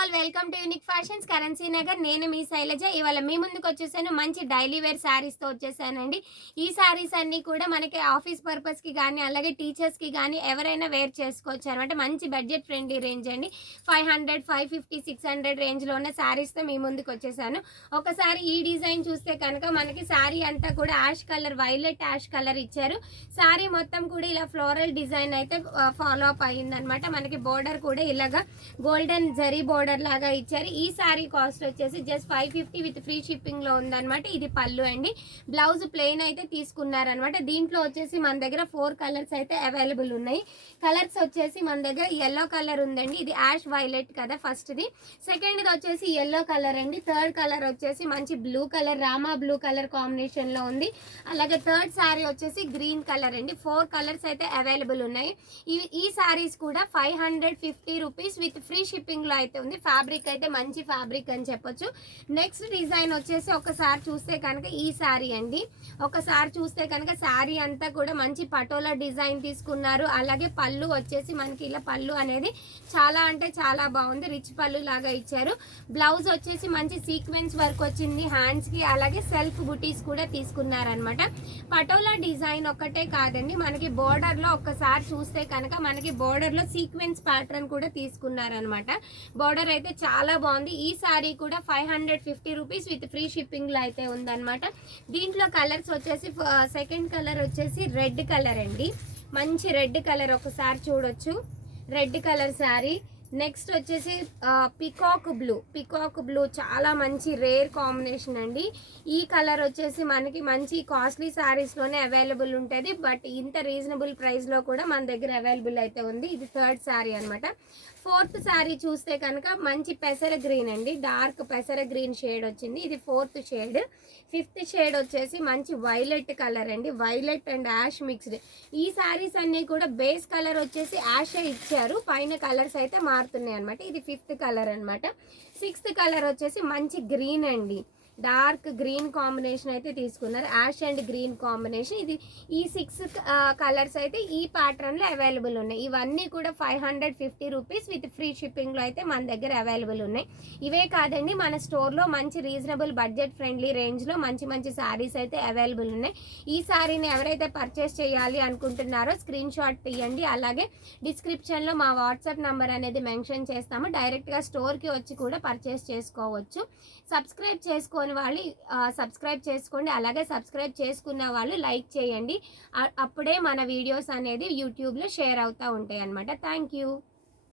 All welcome to unique fashions currency Nagar. నేను మీ శైలజ. ఇవాళ మీ ముందుకు వచ్చేసాను మంచి డైలీ వేర్ శారీస్తో వచ్చేసానండి. ఈ శారీస్ అన్నీ కూడా మనకి ఆఫీస్ పర్పస్కి కానీ అలాగే టీచర్స్కి కానీ ఎవరైనా వేర్ చేసుకోవచ్చు అనమాట. మంచి బడ్జెట్ ఫ్రెండ్లీ రేంజ్ అండి. 500, 550, 600 రేంజ్లో ఉన్న శారీస్తో మీ ముందుకు వచ్చేసాను. ఒకసారి ఈ డిజైన్ చూస్తే కనుక మనకి శారీ అంతా కూడా ash colour, violet ash colour ఇచ్చారు. శారీ మొత్తం కూడా ఇలా ఫ్లోరల్ డిజైన్ అయితే ఫాలో అప్ అయ్యిందనమాట. మనకి బోర్డర్ కూడా ఇలాగా గోల్డెన్ జరీ బోర్డర్ లాగా ఇచ్చారు. ఈ సారీ కాస్ట్ వచ్చేసి జస్ట్ 550 విత్ ఫ్రీ షిప్పింగ్ లో ఉందన్నమాట. ఇది పళ్ళు అండి. బ్లౌజ్ ప్లెయిన్ అయితే తీసుకున్నారనమాట. దీంట్లో వచ్చేసి మన దగ్గర 4 కలర్స్ అయితే అవైలబుల్ ఉన్నాయి. కలర్స్ వచ్చేసి మన దగ్గర ఎల్లో కలర్ ఉందండి. ఇది యాష్ వైలెట్ కదా ఫస్ట్ది. సెకండ్ది వచ్చేసి ఎల్లో కలర్ అండి. థర్డ్ కలర్ వచ్చేసి మంచి blue colour, Rama blue colour combination లో ఉంది. అలాగే థర్డ్ సారీ వచ్చేసి గ్రీన్ కలర్ అండి. 4 కలర్స్ అయితే అవైలబుల్ ఉన్నాయి. ఈ సారీస్ కూడా 550 రూపీస్ విత్ ఫ్రీ షిప్పింగ్ లో అయితే ఉంది. ఫ్యాబ్రిక్ అయితే మంచి ఫ్యాబ్రిక్ అని చెప్పొచ్చు. నెక్స్ట్ డిజైన్ వచ్చేసి ఒకసారి చూస్తే కనుక ఈ శారీ అండి. ఒకసారి చూస్తే కనుక శారీ అంతా కూడా మంచి పటోలా డిజైన్ తీసుకున్నారు. అలాగే పళ్ళు వచ్చేసి మనకి ఇలా పళ్ళు అనేది చాలా అంటే చాలా బాగుంది. రిచ్ పళ్ళు లాగా ఇచ్చారు. బ్లౌజ్ వచ్చేసి మంచి సీక్వెన్స్ వర్క్ వచ్చింది హ్యాండ్స్ కి. అలాగే సెల్ఫ్ బుటీస్ కూడా తీసుకున్నారనమాట. పటోలా డిజైన్ ఒక్కటే కాదండి, మనకి బోర్డర్ లో ఒక్కసారి చూస్తే కనుక మనకి బోర్డర్ లో సీక్వెన్స్ ప్యాటర్న్ కూడా తీసుకున్నారనమాట. బోర్డర్ అయితే చాలా బాగుంది. ఈ సారీ కూడా 550 రూపీస్ విత్ ఫ్రీ షిప్పింగ్ లో అయితే ఉందన్నమాట. దీంట్లో కలర్స్ వచ్చేసి సెకండ్ కలర్ వచ్చేసి రెడ్ కలర్ అండి. మంచి రెడ్ కలర్ ఒకసారి చూడొచ్చు. Red colour sari. నెక్స్ట్ వచ్చేసి పికాక్ బ్లూ చాలా మంచి రేర్ కాంబినేషన్ అండి. ఈ కలర్ వచ్చేసి మనకి మంచి కాస్ట్లీ శారీస్లోనే అవైలబుల్ ఉంటుంది. బట్ ఇంత రీజనబుల్ ప్రైస్లో కూడా మన దగ్గర అవైలబుల్ అయితే ఉంది. ఇది థర్డ్ శారీ అనమాట. ఫోర్త్ శారీ చూస్తే కనుక మంచి పెసర గ్రీన్ అండి. డార్క్ పెసర గ్రీన్ షేడ్ వచ్చింది. ఇది ఫోర్త్ షేడ్. ఫిఫ్త్ షేడ్ వచ్చేసి మంచి వైలెట్ కలర్ అండి. Violet and ash mixed. ఈ శారీస్ అన్నీ కూడా బేస్ కలర్ వచ్చేసి యాషే ఇచ్చారు. పైన కలర్స్ అయితే మారుతున్నాయి అనమాట. ఇది ఫిఫ్త్ కలర్ అనమాట. సిక్స్త్ కలర్ వచ్చేసి మంచి గ్రీన్ అండి. డార్క్ గ్రీన్ కాంబినేషన్ అయితే తీసుకున్నారు. Ash and green combination. ఇది ఈ 6 కలర్స్ అయితే ఈ ప్యాటర్న్లో అవైలబుల్ ఉన్నాయి. ఇవన్నీ కూడా 550 రూపీస్ విత్ ఫ్రీ షిప్పింగ్లో అయితే మన దగ్గర అవైలబుల్ ఉన్నాయి. ఇవే కాదండి, మన స్టోర్లో మంచి రీజనబుల్ బడ్జెట్ ఫ్రెండ్లీ రేంజ్లో మంచి మంచి శారీస్ అయితే అవైలబుల్ ఉన్నాయి. ఈ శారీని ఎవరైతే పర్చేస్ చేయాలి అనుకుంటున్నారో స్క్రీన్ షాట్ తీయండి. అలాగే డిస్క్రిప్షన్లో మా వాట్సాప్ నెంబర్ అనేది మెన్షన్ చేస్తాము. డైరెక్ట్గా స్టోర్కి వచ్చి కూడా పర్చేస్ చేసుకోవచ్చు. సబ్స్క్రైబ్ చేసుకొని వాళ్ళు సబ్స్క్రైబ్ చేసుకోండి. అలాగే సబ్స్క్రైబ్ చేసుకున్న వాళ్ళు లైక్ చేయండి. అప్పుడే మన వీడియోస్ అనేది యూట్యూబ్లో షేర్ అవుతూ ఉంటాయి అన్నమాట. Thank you.